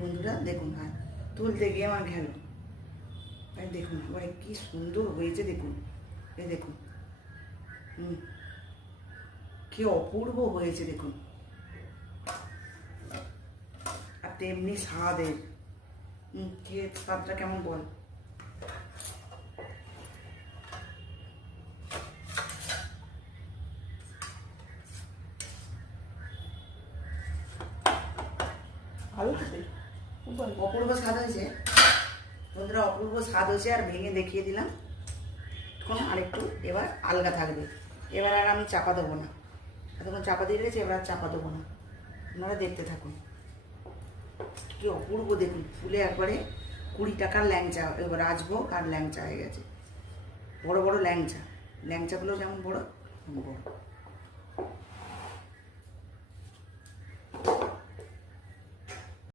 বন্ধুরা দেখুন, আর তুলতে গিয়ে আমার গেল। আর দেখুন এবারে কি সুন্দর হয়েছে, দেখুন এই দেখুন, কি অপূর্ব হয়েছে দেখুন, আর তেমনি স্বাদের। খেয়ে স্বাদটা কেমন বল। ভালো খেতে, অপূর্ব স্বাদ হয়েছে বন্ধুরা, অপূর্ব স্বাদ হয়েছে। আর ভেঙে দেখিয়ে দিলাম। এখন আরেকটু এবার আলগা থাকবে। এবার আর আমি চাপা দেবো না, এতক্ষণ চাপা দিয়ে রেখেছি, এবার আর চাপা দেবো না। আপনারা দেখতে থাকুন কি অপূর্ব দেখুন, ফুলে একবারে 20 টাকার ল্যাংচা, এবার রাজভোগ আর ল্যাংচা হয়ে গেছে। বড় বড় ল্যাংচা, ল্যাংচাগুলো যেমন বড় বড়।